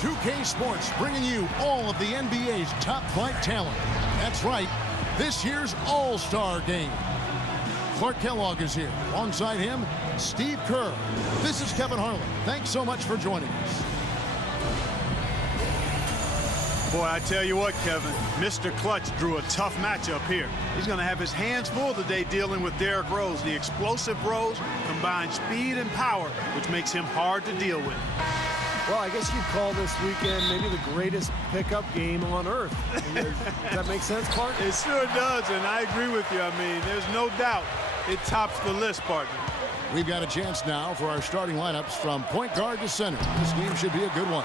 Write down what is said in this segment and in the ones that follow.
2K Sports, bringing you all of the NBA's top flight talent. That's right, this year's All-Star Game. Clark Kellogg is here. Alongside him, Steve Kerr. This is Kevin Harlan. Thanks so much for joining us. Boy, I tell you what, Kevin, Mr. Clutch drew a tough matchup here. He's going to have his hands full today dealing with Derrick Rose. The explosive Rose combines speed and power, which makes him hard to deal with. Well, I guess you'd call this weekend maybe the greatest pickup game on earth. Does that make sense, Clark? It sure does, and I agree with you. I mean, there's no doubt it tops the list, partner. We've got a chance now for our starting lineups from point guard to center. This game should be a good one.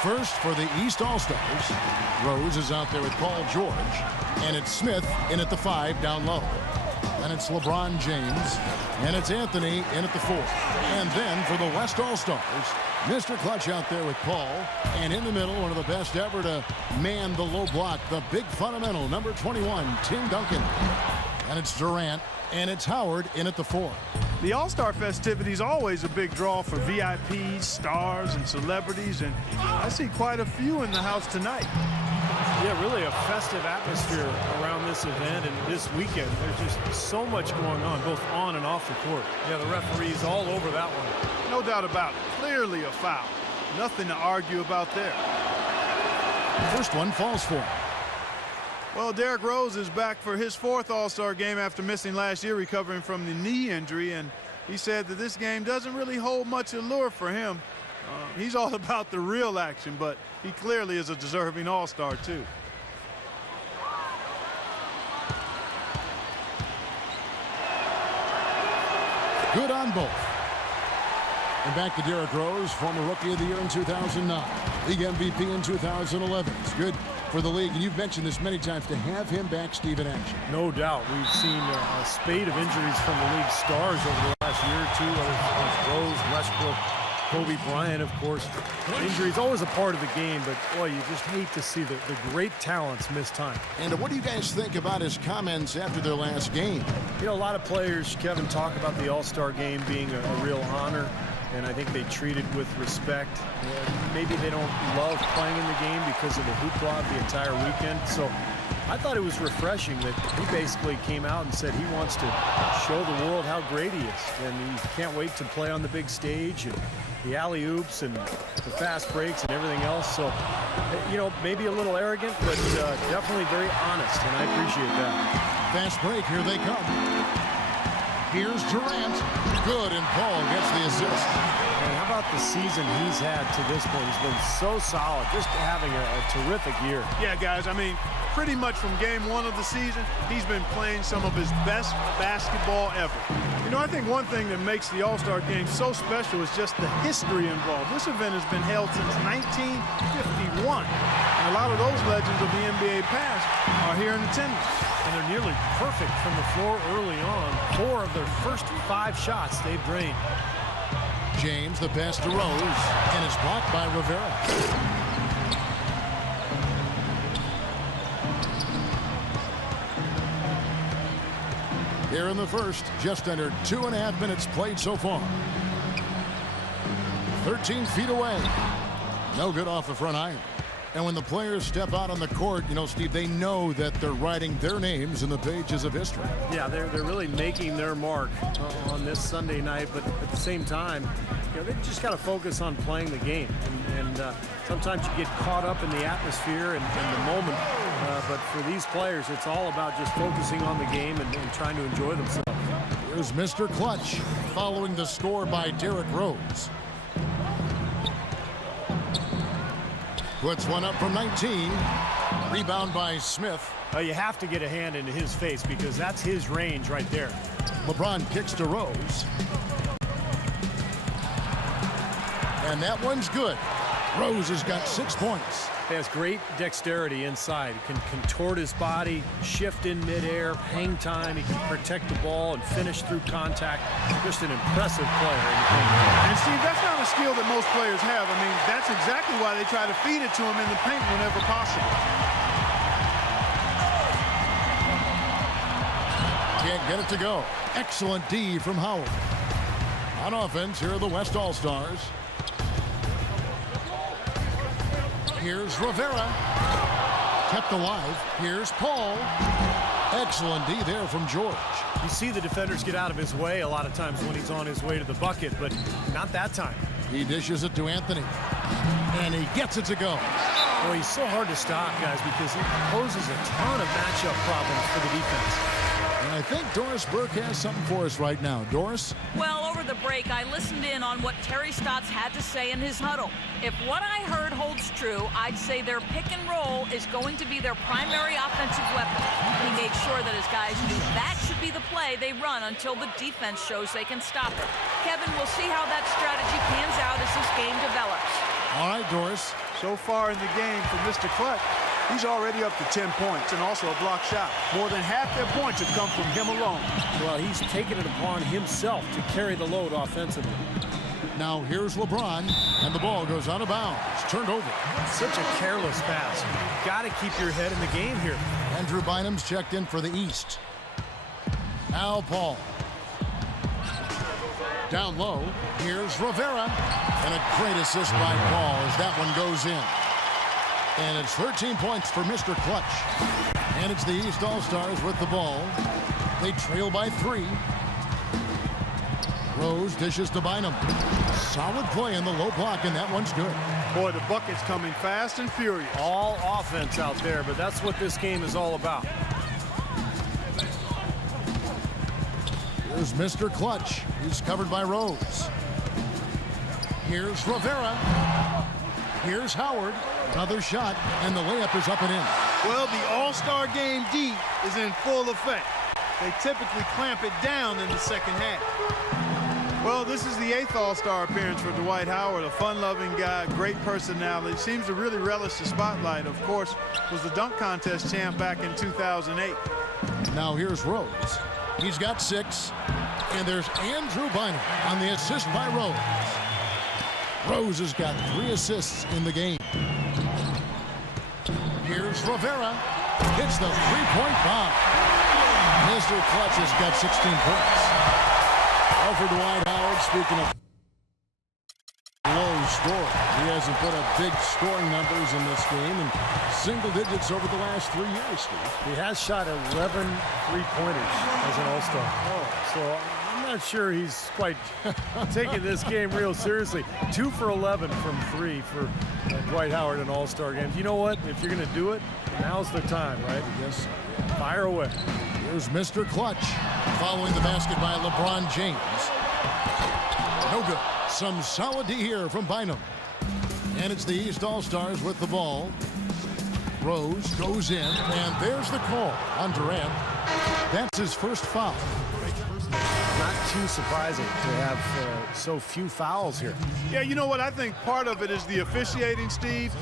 First for the East All-Stars, Rose is out there with Paul George, and it's Smith in at the 5 down low. And it's LeBron James, and it's Anthony in at the 4. And then for the West All-Stars, Mr. Clutch out there with Paul, and in the middle, one of the best ever to man the low block, the big fundamental, number 21, Tim Duncan. And it's Durant, and it's Howard in at the 4. The All-Star festivities always a big draw for VIPs, stars, and celebrities, and I see quite a few in the house tonight. Yeah, really a festive atmosphere around this event and this weekend. There's just so much going on, both on and off the court. Yeah, the referees all over that one. No doubt about it. Clearly a foul. Nothing to argue about there. First one falls for him. Well, Derrick Rose is back for his 4th All-Star game after missing last year, recovering from the knee injury, and he said that this game doesn't really hold much allure for him. He's all about the real action, but he clearly is a deserving All-Star, too. Good on both. And back to Derrick Rose, former Rookie of the Year in 2009, League MVP in 2011. It's good for the league, and you've mentioned this many times, to have him back, Steve, in action. No doubt. We've seen a spate of injuries from the league stars over the last year or two, whether it's Rose, Westbrook, Kobe Bryant, of course. Injury is always a part of the game, but, boy, you just hate to see the great talents miss time. And what do you guys think about his comments after their last game? You know, a lot of players, Kevin, talk about the All-Star game being a real honor, and I think they treat it with respect. Maybe they don't love playing in the game because of the hoopla the entire weekend. So I thought it was refreshing that he basically came out and said he wants to show the world how great he is. And he can't wait to play on the big stage, and the alley-oops and the fast breaks and everything else. So, you know, maybe a little arrogant, but definitely very honest, and I appreciate that. Fast break, here they come. Here's Durant. Good, and Paul gets the assist. And how about the season he's had to this point? He's been so solid, just having a terrific year. Yeah, guys, I mean, pretty much from game 1 of the season, he's been playing some of his best basketball ever. You know, I think one thing that makes the All-Star game so special is just the history involved. This event has been held since 1951, and a lot of those legends of the NBA past are here in attendance. And they're nearly perfect from the floor early on. 4 of their first 5 shots they've drained. James, the pass to Rose, and it's blocked by Rivera. Here in the first, just under 2.5 minutes played so far. 13 feet away. No good off the front iron. And when the players step out on the court, you know, Steve, they know that they're writing their names in the pages of history. Yeah, they're really making their mark on this Sunday night, but at the same time, you know, they've just got to focus on playing the game. And sometimes you get caught up in the atmosphere and the moment, but for these players, it's all about just focusing on the game and trying to enjoy themselves. Here's Mr. Clutch following the score by Derrick Rose. Puts one up from 19. Rebound by Smith. You have to get a hand into his face because that's his range right there. LeBron kicks to Rose. And that one's good. Rose has got 6 points. He has great dexterity inside. He can contort his body, shift in midair, hang time. He can protect the ball and finish through contact. Just an impressive player in the paint. And Steve, that's not a skill that most players have. I mean, that's exactly why they try to feed it to him in the paint whenever possible. Can't get it to go. Excellent D from Howard. On offense, here are the West All-Stars. Here's Rivera. Kept alive. Here's Paul. Excellent D there from George. You see the defenders get out of his way a lot of times when he's on his way to the bucket, but not that time. He dishes it to Anthony. And he gets it to go. Boy, he's so hard to stop, guys, because he poses a ton of matchup problems for the defense. And I think Doris Burke has something for us right now. Doris? Well, over the break, I listened in on what Terry Stotts had to say in his huddle. If what I heard holds true, I'd say their pick and roll is going to be their primary offensive weapon. He made sure that his guys knew that should be the play they run until the defense shows they can stop it. Kevin, we'll see how that strategy pans out as this game develops. All right, Doris. So far in the game for Mr. Clutch, he's already up to 10 points and also a block shot. More than half their points have come from him alone. Well, he's taken it upon himself to carry the load offensively. Now here's LeBron, and the ball goes out of bounds. Turned over. Such a careless pass. You've got to keep your head in the game here. Andrew Bynum's checked in for the East. Now Paul. Down low, here's Rivera. And a great assist by Paul as that one goes in. And it's 13 points for Mr. Clutch. And it's the East All-Stars with the ball. They trail by 3. Rose dishes to Bynum. Solid play in the low block, and that one's good. Boy, the bucket's coming fast and furious. All offense out there, but that's what this game is all about. Here's Mr. Clutch. He's covered by Rose. Here's Rivera. Here's Howard. Another shot, and the layup is up and in. Well, the All-Star Game D is in full effect. They typically clamp it down in the second half. Well, this is the 8th All-Star appearance for Dwight Howard, a fun-loving guy, great personality. Seems to really relish the spotlight. Of course, was the dunk contest champ back in 2008. Now here's Rose. He's got 6. And there's Andrew Bynum on the assist by Rose. Rose has got 3 assists in the game. Here's Rivera. Hits the three-point bomb. Mr. Clutch has got 16 points. Well, for Dwight Howard, speaking of low scoring, he hasn't put up big scoring numbers in this game and single digits over the last 3 years, Steve. He has shot 11 three-pointers as an All-Star. So I'm not sure he's quite taking this game real seriously. 2 for 11 from 3 for Dwight Howard in All-Star games. You know what? If you're going to do it, now's the time, right? Yes. Fire away. Here's Mr. Clutch following the basket by LeBron James. No good. Some solid D here from Bynum. And it's the East All-Stars with the ball. Rose goes in, and there's the call on Durant. That's his first foul. Not too surprising to have so few fouls here. Yeah, you know what? I think part of it is the officiating, Steve.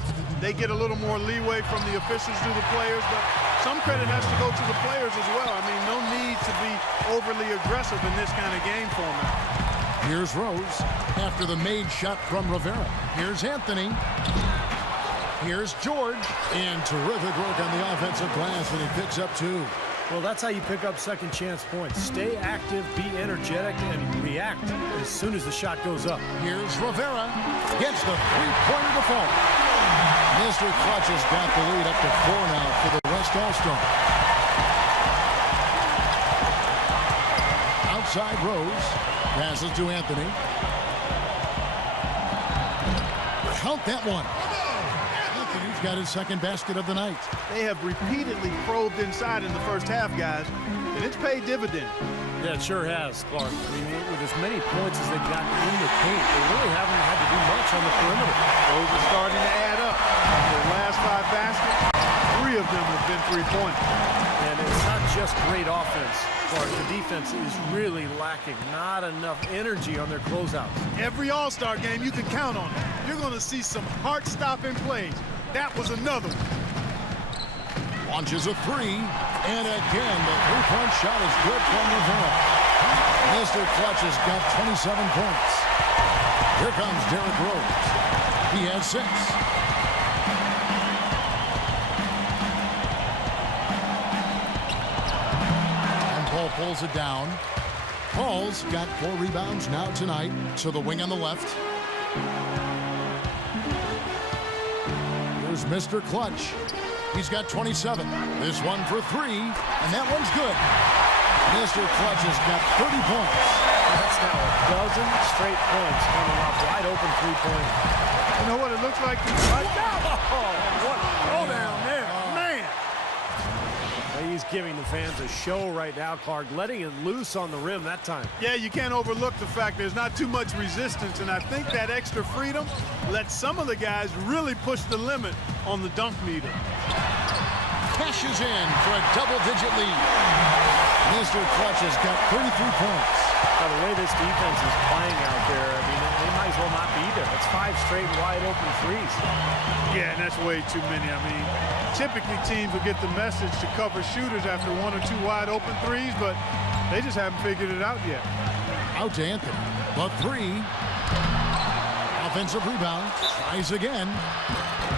They get a little more leeway from the officials to the players, but some credit has to go to the players as well. I mean, no need to be overly aggressive in this kind of game format. Here's Rose after the made shot from Rivera. Here's Anthony. Here's George. And terrific work on the offensive glass, and he picks up 2. Well, that's how you pick up second chance points. Stay active, be energetic, and react as soon as the shot goes up. Here's Rivera. Gets the three-pointer to fall. Mr. Clutch has got the lead up to 4 now for the West All-Star. Outside Rose. Passes to Anthony. Count that one. Anthony's got his second basket of the night. They have repeatedly probed inside in the first half, guys, and it's paid dividends. Yeah, it sure has, Clark. I mean, with as many points as they've gotten in the paint, they really haven't had to do much on the perimeter. Those are starting to add up. Their last 5 baskets, 3 of them have been 3-pointers. And it's not just great offense. The defense is really lacking. Not enough energy on their closeouts. Every All-Star game, you can count on it. You're going to see some heart-stopping plays. That was another one. Launches a three, and again, the three-point shot is good from Rivera. Mr. Clutch has got 27 points. Here comes Derrick Rose. He has 6. And Paul pulls it down. Paul's got 4 rebounds now tonight to the wing on the left. Here's Mr. Clutch. He's got 27. This one for 3, and that one's good. Mr. Clutch has got 30 points. That's now a dozen straight points coming off wide open three-pointer. You know what it looks like? Right now. What a throwdown there, man. He's giving the fans a show right now, Clark, letting it loose on the rim that time. Yeah, you can't overlook the fact there's not too much resistance, and I think that extra freedom lets some of the guys really push the limit on the dunk meter. Cashes in for a double-digit lead. Mr. Clutch has got 33 points. Now, the way this defense is playing out there, I mean, they might as well not be there. It's 5 straight wide-open threes. Yeah, and that's way too many. I mean, typically teams will get the message to cover shooters after 1 or 2 wide-open threes, but they just haven't figured it out yet. Out to Anthony. The 3. Offensive rebound. Tries again.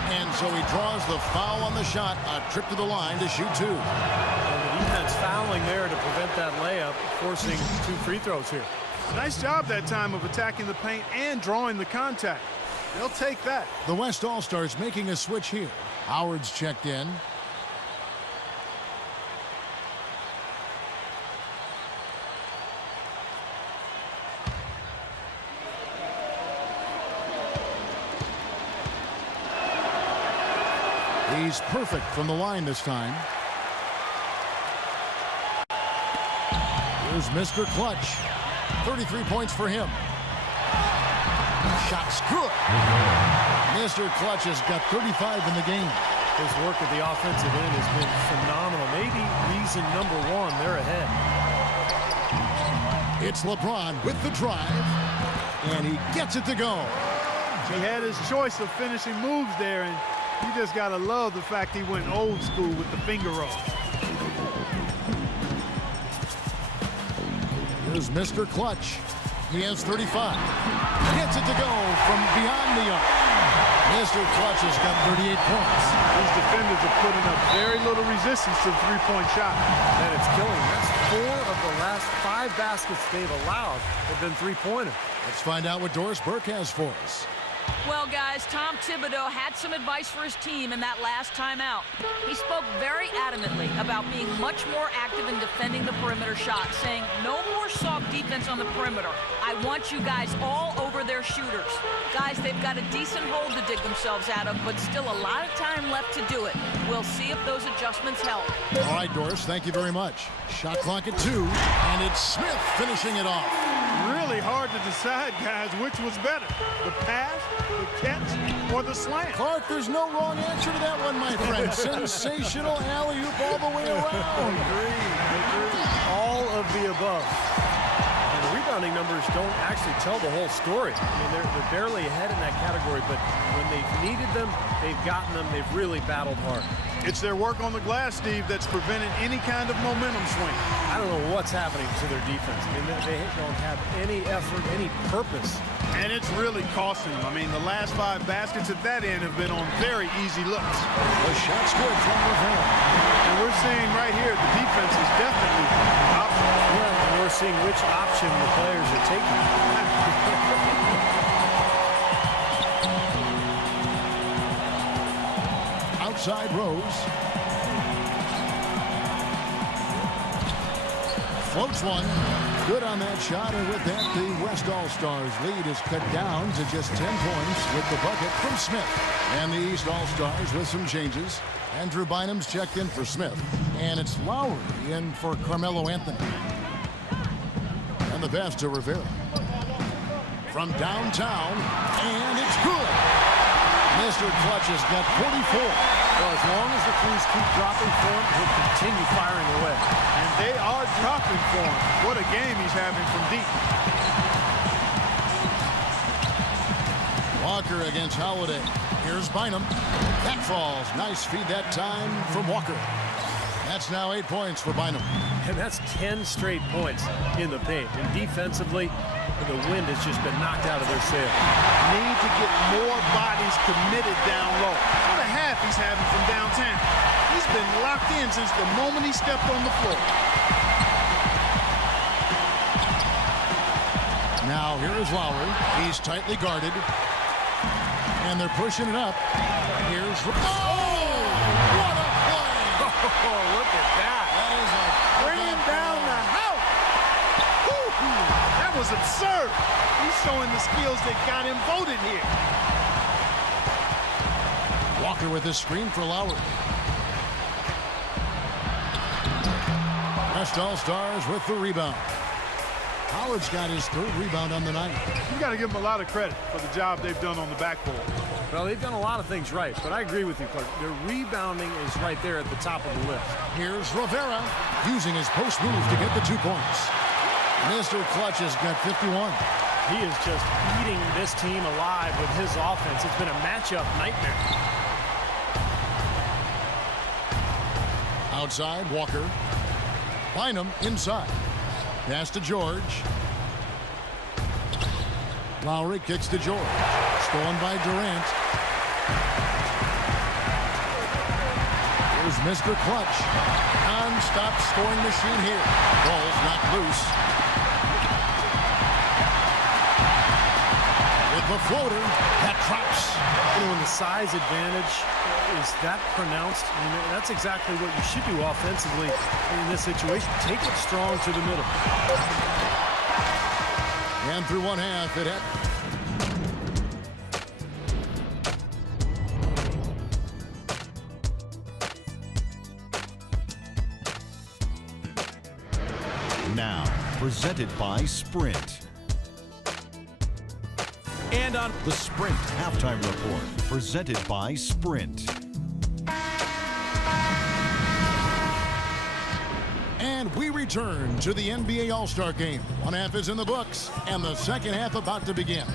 And so he draws the foul on the shot. A trip to the line to shoot 2. And the defense fouling there to prevent that layup, forcing 2 free throws here. Nice job that time of attacking the paint and drawing the contact. They'll take that. The West All-Stars making a switch here. Howard's checked in. He's perfect from the line this time. Here's Mr. Clutch. 33 points for him. Shot's good. Mr. Clutch has got 35 in the game. His work at the offensive end has been phenomenal. Maybe reason number 1, they're ahead. It's LeBron with the drive, and he gets it to go. He had his choice of finishing moves there, and you just got to love the fact he went old school with the finger roll. Here's Mr. Clutch. He has 35. Gets it to go from beyond the arc. Mr. Clutch has got 38 points. These defenders are putting up very little resistance to the three-point shot. And it's killing. That's 4 of the last 5 baskets they've allowed have been three-pointers. Let's find out what Doris Burke has for us. Well, guys, Tom Thibodeau had some advice for his team in that last timeout. He spoke very adamantly about being much more active in defending the perimeter shot, saying no more soft defense on the perimeter. I want you guys all over their shooters. Guys, they've got a decent hole to dig themselves out of, but still a lot of time left to do it. We'll see if those adjustments help. All right, Doris, thank you very much. Shot clock at 2, and it's Smith finishing it off. Really hard to decide, guys, which was better, the pass, the catch, or the slam. Clark, there's no wrong answer to that one, my friend. Sensational alley-oop all the way around. Agree. All of the above. And the rebounding numbers don't actually tell the whole story. I mean, they're barely ahead in that category, but when they've needed them, they've gotten them. They've really battled hard. It's their work on the glass, Steve, that's prevented any kind of momentum swing. I don't know what's happening to their defense. I mean, they don't have any effort, any purpose. And it's really costing them. I mean, the last 5 baskets at that end have been on very easy looks. The shot's good from Rivera. And we're seeing right here, the defense is definitely optional. Yeah, and we're seeing which option the players are taking. Outside Rose. Floats one. Good on that shot, and with that, the West All-Stars lead is cut down to just 10 points with the bucket from Smith. And the East All-Stars with some changes. Andrew Bynum's checked in for Smith, and it's Lowry in for Carmelo Anthony. And the pass to Rivera. From downtown, and it's good. Mr. Clutch has got 44. Well, as long as the threes keep dropping for him, he'll continue firing away. And they are dropping for him. What a game he's having from deep. Walker against Holiday. Here's Bynum. That falls. Nice feed that time from Walker. That's now 8 points for Bynum. And that's 10 straight points in the paint. And defensively, the wind has just been knocked out of their sail. Need to get more bodies committed down low. What a half he's having from downtown. He's been locked in since the moment he stepped on the floor. Now here is Lowry. He's tightly guarded. And they're pushing it up. Here's... Oh! What a play! Oh, look at that. That is a... Bringing down the house. Woo-hoo. That was absurd. He's showing the skills that got him voted here. Walker with his screen for Lowry. West All-Stars with the rebound. Howard's got his third rebound on the night. You got to give them a lot of credit for the job they've done on the backboard. Well, they've done a lot of things right, but I agree with you, Clark. Their rebounding is right there at the top of the list. Here's Rivera using his post move to get the 2 points. Mr. Clutch has got 51. He is just eating this team alive with his offense. It's been a matchup nightmare. Outside, Walker. Bynum inside. Pass to George. Lowry kicks to George. Stolen by Durant. Here's Mr. Clutch. Non-stop scoring machine here. Ball's not loose. With the floater, that drops. You know, when the size advantage is that pronounced, I mean, that's exactly what you should do offensively in this situation. Take it strong to the middle. And through one half, it happened. Now, presented by Sprint. And on The Sprint Halftime Report, presented by Sprint. And we return to the NBA All-Star Game. One half is in the books, and the second half about to begin.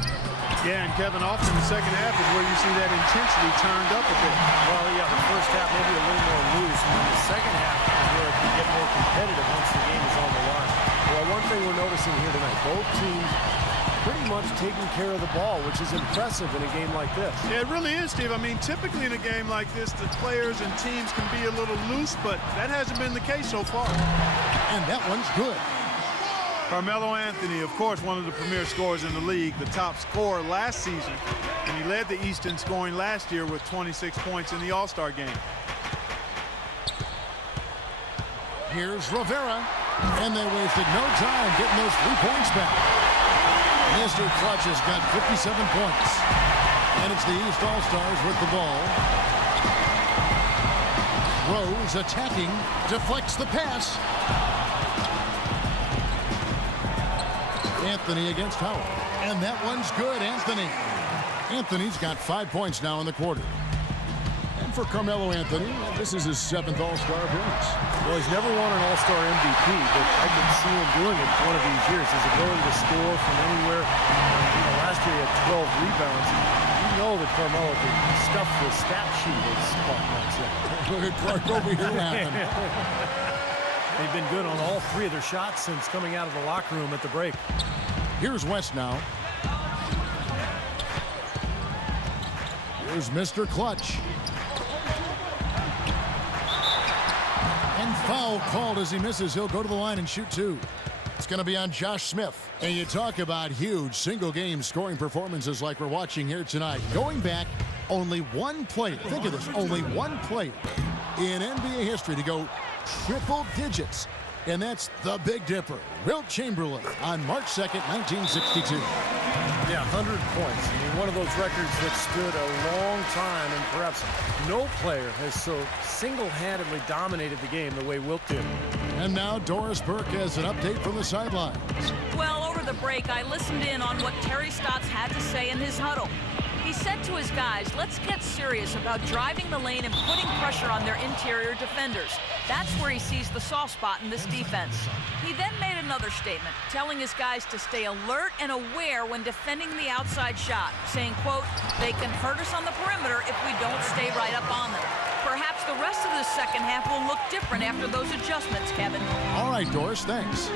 Yeah, and Kevin, often the second half is where you see that intensity turned up a bit. Well, yeah, the first half maybe a little more loose, and then the second half is where it can get more competitive once the game is on the line. Well, one thing we're noticing here tonight, both teams pretty much taking care of the ball, which is impressive in a game like this. Yeah, it really is, Steve. I mean, typically in a game like this, the players and teams can be a little loose, but that hasn't been the case so far. And that one's good. Carmelo Anthony, of course, one of the premier scorers in the league, the top scorer last season, and he led the East in scoring last year with 26 points in the All-Star game. Here's Rivera, and they wasted no time getting those 3 points back. Mr. Clutch has got 57 points. And it's the East All-Stars with the ball. Rose attacking, deflects the pass. Anthony against Howard. And that one's good, Anthony. Anthony's got 5 points now in the quarter. And for Carmelo Anthony, this is his 7th All-Star appearance. Well, he's never won an All-Star MVP, but I can see him doing it one of these years. His ability to score from anywhere. Last year he had 12 rebounds. You know that Carmelo can stuff the stat sheet, as Clark might say. Look at Clark over here laughing. They've been good on all 3 of their shots since coming out of the locker room at the break. Here's West now. Here's Mr. Clutch. And foul called as he misses. He'll go to the line and shoot 2. It's going to be on Josh Smith. And you talk about huge single-game scoring performances like we're watching here tonight. Going back, only one player, think of this, only one player in NBA history to go triple digits. And that's the Big Dipper, Wilt Chamberlain, on March 2nd, 1962. Yeah, 100 points. I mean, one of those records that stood a long time, and perhaps no player has so single-handedly dominated the game the way Wilt did. And now Doris Burke has an update from the sidelines. Well, over the break, I listened in on what Terry Stotts had to say in his huddle. He said to his guys, let's get serious about driving the lane and putting pressure on their interior defenders. That's where he sees the soft spot in this defense. He then made another statement, telling his guys to stay alert and aware when defending the outside shot, saying, quote, they can hurt us on the perimeter if we don't stay right up on them. Perhaps the rest of the second half will look different after those adjustments, Kevin. All right, Doris, thanks.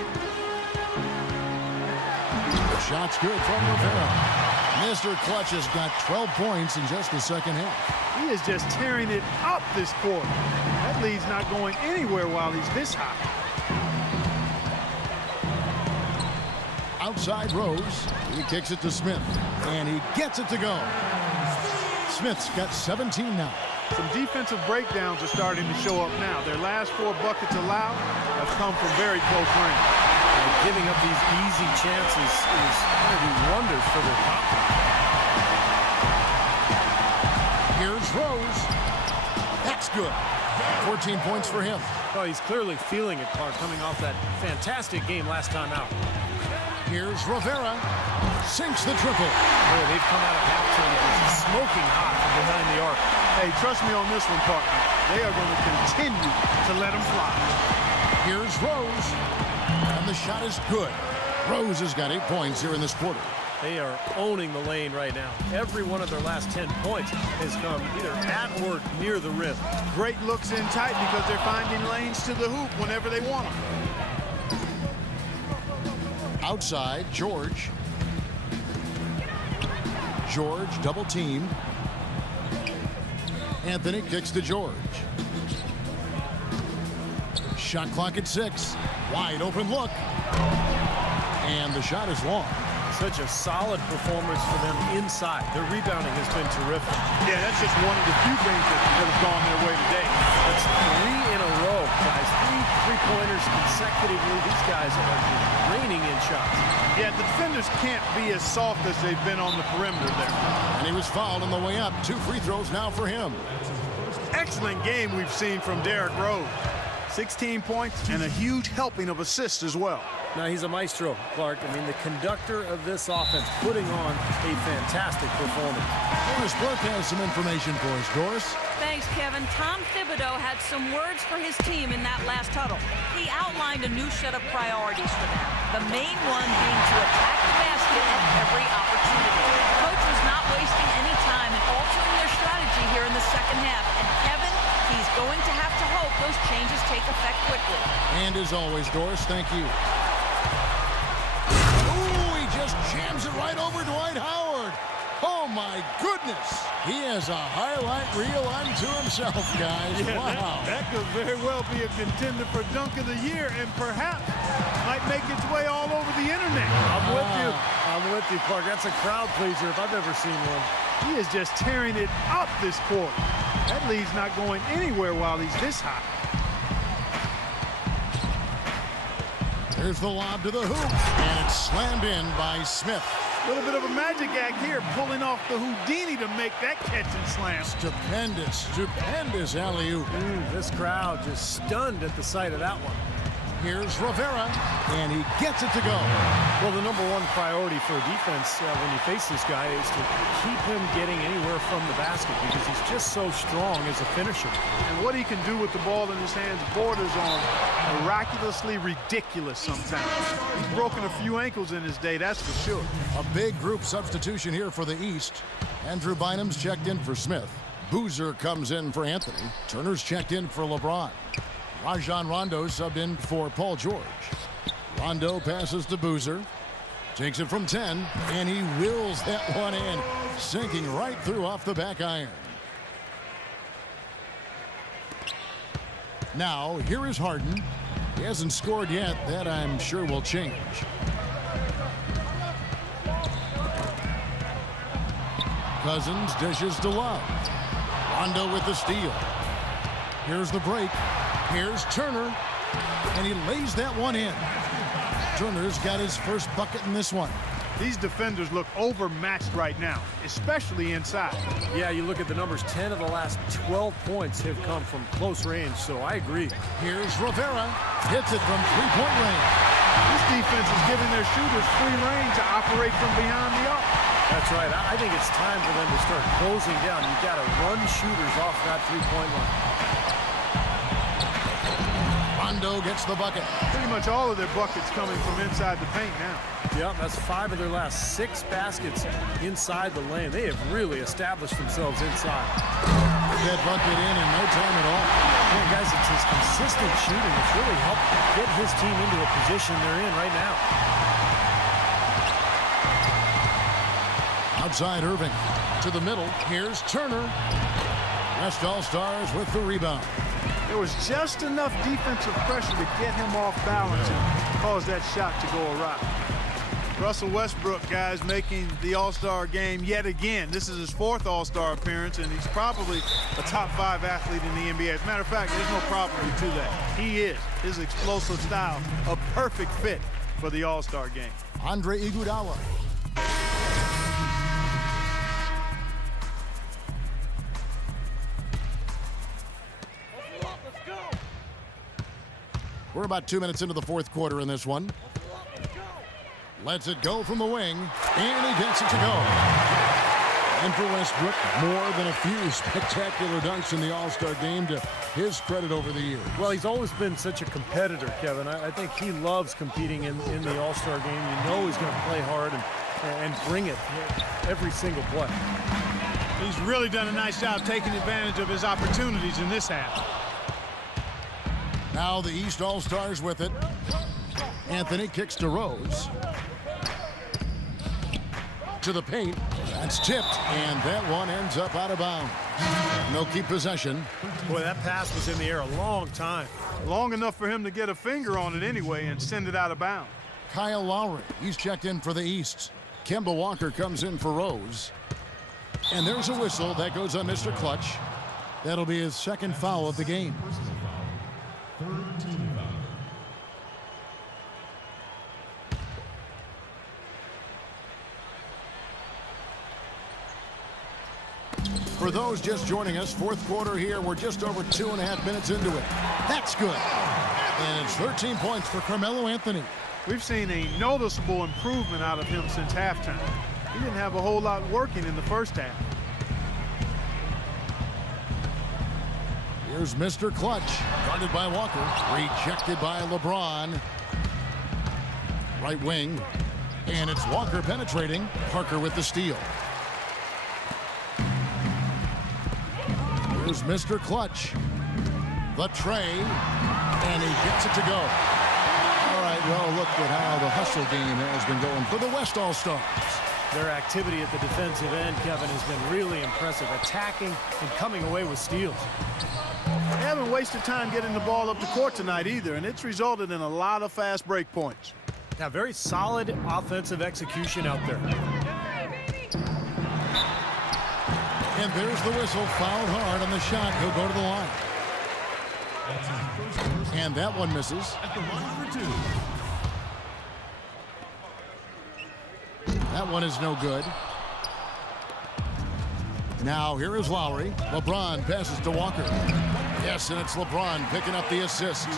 The shot's good from Rivera. Mr. Clutch has got 12 points in just the second half. He is just tearing it up this quarter. That lead's not going anywhere while he's this hot. Outside Rose. He kicks it to Smith. And he gets it to go. Smith's got 17 now. Some defensive breakdowns are starting to show up now. Their last 4 buckets allowed have come from very close range. Giving up these easy chances is going to do wonders for their confidence. Here's Rose. That's good. 14 points for him. Oh, he's clearly feeling it, Clark, coming off that fantastic game last time out. Here's Rivera. Sinks the triple. Boy, they've come out of halftime just smoking hot from behind the arc. Hey, trust me on this one, partner. They are going to continue to let them fly. Here's Rose. And the shot is good. Rose has got 8 points here in this quarter. They are owning the lane right now. Every one of their last 10 points has come either at or near the rim. Great looks in tight because they're finding lanes to the hoop whenever they want them. Outside, George. George double teamed. Anthony kicks to George. Shot clock at 6. Wide open look. And the shot is long. Such a solid performance for them inside. Their rebounding has been terrific. Yeah, that's just one of the few things that have gone their way today. That's 3 in a row, guys. 3 3-pointers consecutively. These guys are just raining in shots. Yeah, the defenders can't be as soft as they've been on the perimeter there. And he was fouled on the way up. 2 free throws now for him. Excellent game we've seen from Derrick Rose. 16 points and a huge helping of assists as well. Now, he's a maestro, Clark. I mean, the conductor of this offense putting on a fantastic performance. Doris Burke has some information for us. Doris? Thanks, Kevin. Tom Thibodeau had some words for his team in that last huddle. He outlined a new set of priorities for them, the main one being to attack the basket at every opportunity. Coach was not wasting any time in altering their strategy here in the second half, and Kevin, he's going to have to hope those changes take effect quickly. And as always, Doris, thank you. Just jams it right over Dwight Howard. Oh, my goodness. He has a highlight reel unto himself, guys. Yeah, wow. That could very well be a contender for Dunk of the Year and perhaps might make its way all over the internet. I'm with you. I'm with you, Clark. That's a crowd pleaser if I've ever seen one. He is just tearing it up this quarter. That lead's not going anywhere while he's this hot. There's the lob to the hoop, and it's slammed in by Smith. A little bit of a magic act here, pulling off the Houdini to make that catch and slam. Stupendous alley-oop. This crowd just stunned at the sight of that one. Here's Rivera, and he gets it to go. Well, the number one priority for a defense when you face this guy is to keep him getting anywhere from the basket because he's just so strong as a finisher. And what he can do with the ball in his hands borders on miraculously ridiculous sometimes. He's broken a few ankles in his day, that's for sure. A big group substitution here for the East. Andrew Bynum's checked in for Smith. Boozer comes in for Anthony. Turner's checked in for LeBron. Rajon Rondo subbed in for Paul George. Rondo passes to Boozer. Takes it from 10, and he wills that one in, sinking right through off the back iron. Now, here is Harden. He hasn't scored yet. That, I'm sure, will change. Cousins dishes to Love. Rondo with the steal. Here's the break. Here's Turner, and he lays that one in. Turner's got his first bucket in this one. These defenders look overmatched right now, especially inside. Yeah, you look at the numbers, 10 of the last 12 points have come from close range, so I agree. Here's Rivera, hits it from three-point range. This defense is giving their shooters free rein to operate from behind the arc. That's right. I think it's time for them to start closing down. You've got to run shooters off that three-point line. Rondo gets the bucket. Pretty much all of their buckets coming from inside the paint now. Yep, that's 5 of their last 6 baskets inside the lane. They have really established themselves inside. That bucket in no time at all. Man, guys, it's his consistent shooting that's really helped get his team into a position they're in right now. Outside Irving to the middle. Here's Turner. West All-Stars with the rebound. There was just enough defensive pressure to get him off balance and cause that shot to go awry. Russell Westbrook, guys, making the All-Star game yet again. This is his 4th All-Star appearance, and he's probably a top 5 athlete in the NBA. As a matter of fact, there's no probably to that. He is. His explosive style, a perfect fit for the All-Star game. Andre Iguodala. We're about 2 minutes into the 4th quarter in this one. Lets it go from the wing, and he gets it to go. And for Westbrook, more than a few spectacular dunks in the All-Star game to his credit over the years. Well, he's always been such a competitor, Kevin. I think he loves competing in the All-Star game. You know he's going to play hard and bring it every single play. He's really done a nice job taking advantage of his opportunities in this half. Now the East All-Stars with it. Anthony kicks to Rose. To the paint. That's tipped, and that one ends up out of bounds. No keep possession. Boy, that pass was in the air a long time. Long enough for him to get a finger on it anyway and send it out of bounds. Kyle Lowry, he's checked in for the East. Kemba Walker comes in for Rose. And there's a whistle that goes on Mr. Clutch. That'll be his 2nd foul of the game. For those just joining us, 4th quarter here. We're just over 2.5 minutes into it. That's good. And it's 13 points for Carmelo Anthony. We've seen a noticeable improvement out of him since halftime. He didn't have a whole lot working in the first half. Here's Mr. Clutch, guarded by Walker, rejected by LeBron. Right wing, and it's Walker penetrating. Parker with the steal. Here's Mr. Clutch. The tray, and he gets it to go. All right, well, look at how the hustle game has been going for the West All-Stars. Their activity at the defensive end, Kevin, has been really impressive, attacking and coming away with steals. They haven't wasted time getting the ball up the court tonight either, and it's resulted in a lot of fast break points. Now, very solid offensive execution out there. And there's the whistle, fouled hard on the shot. He'll go to the line. And that one misses. At the line for 2. That one is no good. Now here is Lowry. LeBron passes to Walker. Yes, and it's LeBron picking up the assist.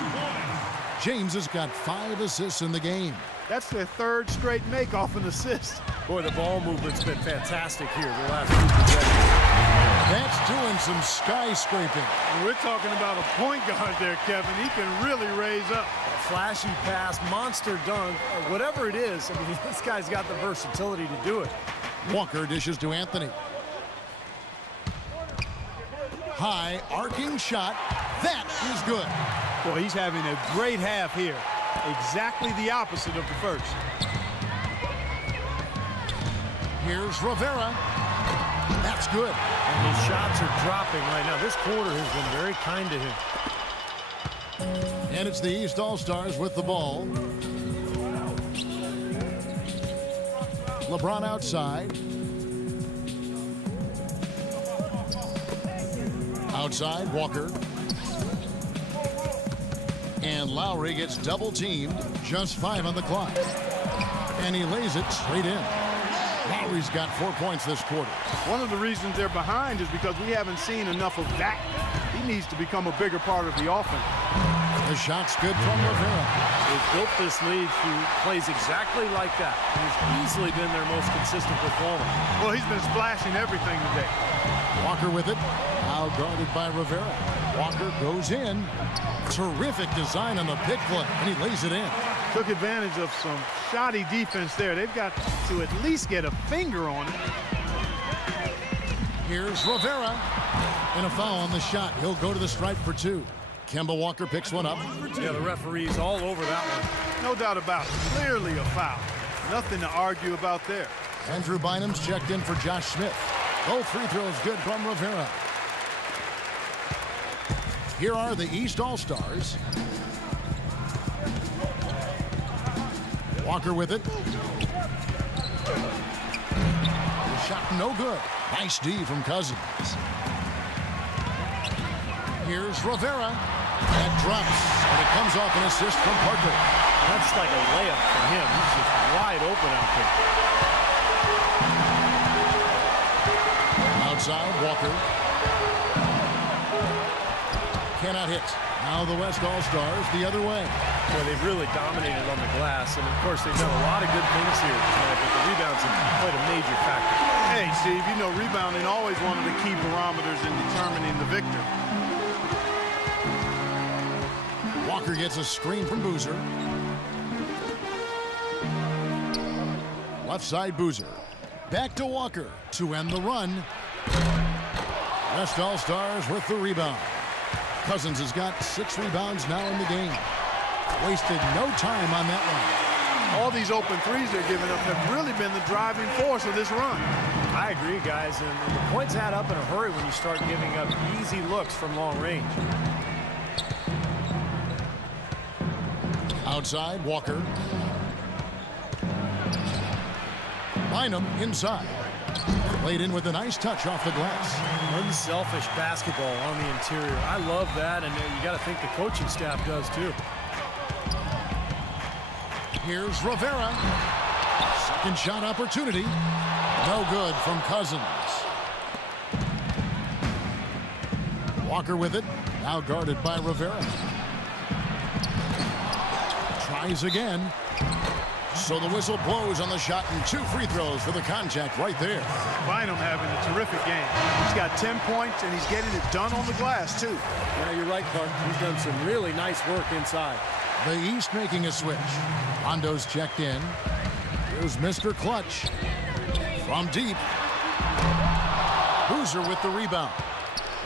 James has got 5 assists in the game. That's their 3rd straight make off an assist. Boy, the ball movement's been fantastic here the last few possessions. That's doing some skyscraping. And we're talking about a point guard there, Kevin. He can really raise up. Flashy pass, monster dunk, whatever it is. I mean, this guy's got the versatility to do it. Walker dishes to Anthony. High arcing shot. That is good. Boy, he's having a great half here. Exactly the opposite of the first. Here's Rivera. That's good. And his shots are dropping right now. This quarter has been very kind to him. And it's the East All-Stars with the ball. LeBron outside. Outside, Walker. And Lowry gets double-teamed. Just 5 on the clock. And he lays it straight in. Lowry's got 4 points this quarter. One of the reasons they're behind is because we haven't seen enough of that. He needs to become a bigger part of the offense. The shot's good from Rivera. They've built this lead through plays exactly like that. He's easily been their most consistent performer. Well, he's been splashing everything today. Walker with it. Now guarded by Rivera. Walker goes in. Terrific design on the pick play, and he lays it in. Took advantage of some shoddy defense there. They've got to at least get a finger on it. Here's Rivera. And a foul on the shot. He'll go to the stripe for 2. Kemba Walker picks one up. Yeah, the referee's all over that one. No doubt about it. Clearly a foul. Nothing to argue about there. Andrew Bynum's checked in for Josh Smith. Both free throws good from Rivera. Here are the East All-Stars. Walker with it. The shot no good. Nice D from Cousins. Here's Rivera. That drops, and it comes off an assist from Parker. That's like a layup for him. He's just wide open out there. Outside, Walker. Cannot hit. Now the West All-Stars the other way. Well, they've really dominated on the glass, and of course they've done a lot of good things here tonight, but the rebounds have played a major factor. Hey, Steve, you know rebounding always one of the key barometers in determining the victor. Walker gets a screen from Boozer. Left side Boozer. Back to Walker to end the run. West All-Stars with the rebound. Cousins has got 6 rebounds now in the game. Wasted no time on that one. All these open threes they're giving up have really been the driving force of this run. I agree, guys, and the points add up in a hurry when you start giving up easy looks from long range. Outside, Walker. Bynum inside. Laid in with a nice touch off the glass. Unselfish basketball on the interior. I love that, and you got to think the coaching staff does too. Here's Rivera. Second shot opportunity. No good from Cousins. Walker with it. Now guarded by Rivera. Tries again. So the whistle blows on the shot, and 2 free throws for the contact right there. Bynum having a terrific game. He's got 10 points, and he's getting it done on the glass, too. Yeah, you're right, Clark. He's done some really nice work inside. The East making a switch. Hondo's checked in. Here's Mr. Clutch. From deep. Boozer with the rebound.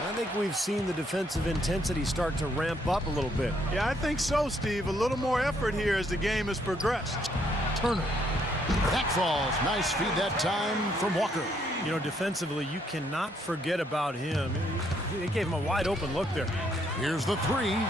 I think we've seen the defensive intensity start to ramp up a little bit. Yeah, I think so, Steve. A little more effort here as the game has progressed. Turner. That falls. Nice feed that time from Walker. You know, defensively, you cannot forget about him. They gave him a wide open look there. Here's the 3. And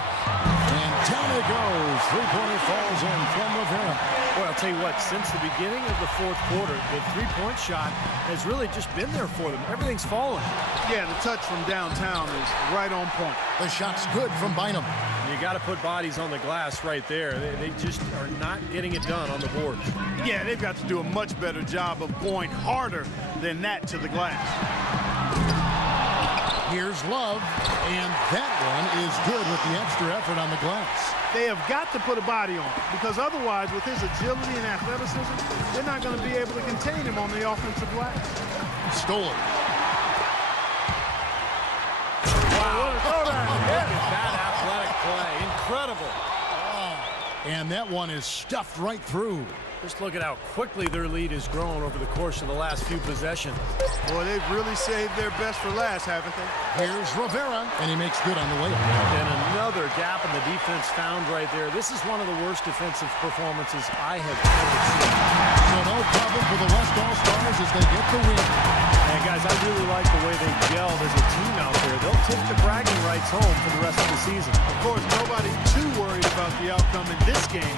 down it goes. 3-pointer falls in from Rivera. Boy, I'll tell you what, since the beginning of the 4th quarter, the 3-point shot has really just been there for them. Everything's fallen. Yeah, the touch from downtown is right on point. The shot's good from Bynum. You got to put bodies on the glass right there. They just are not getting it done on the boards. Yeah, they've got to do a much better job of going harder than that to the glass. Here's Love, and that one is good with the extra effort on the glass. They have got to put a body on it, because otherwise, with his agility and athleticism, they're not going to be able to contain him on the offensive glass. Stole it. Wow, look at that athletic play. Incredible. And that one is stuffed right through. Just look at how quickly their lead has grown over the course of the last few possessions. Boy, they've really saved their best for last, haven't they? Here's Rivera, and he makes good on the layup. And another gap in the defense found right there. This is one of the worst defensive performances I have ever seen. So no problem for the West All-Stars as they get the win. And guys, I really like the way they gelled as a team out there. They'll take the bragging rights home for the rest of the season. Of course, nobody too worried about the outcome in this game.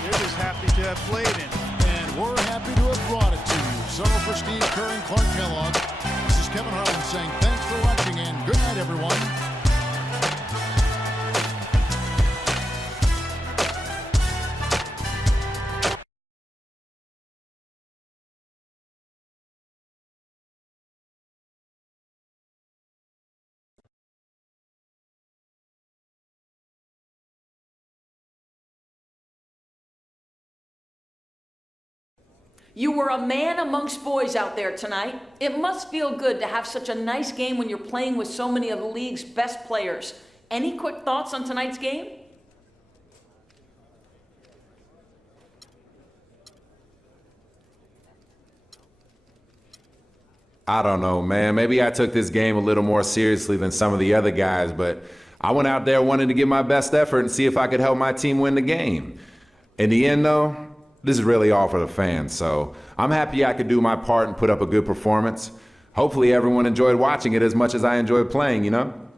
They're just happy to have played in it. And we're happy to have brought it to you. So for Steve Kerr and Clark Kellogg, this is Kevin Harlan saying thanks for watching and good night, everyone. You were a man amongst boys out there tonight. It must feel good to have such a nice game when you're playing with so many of the league's best players. Any quick thoughts on tonight's game? I don't know, man. Maybe I took this game a little more seriously than some of the other guys, but I went out there wanting to give my best effort and see if I could help my team win the game. In the end, though, this is really all for the fans, so I'm happy I could do my part and put up a good performance. Hopefully everyone enjoyed watching it as much as I enjoyed playing, you know?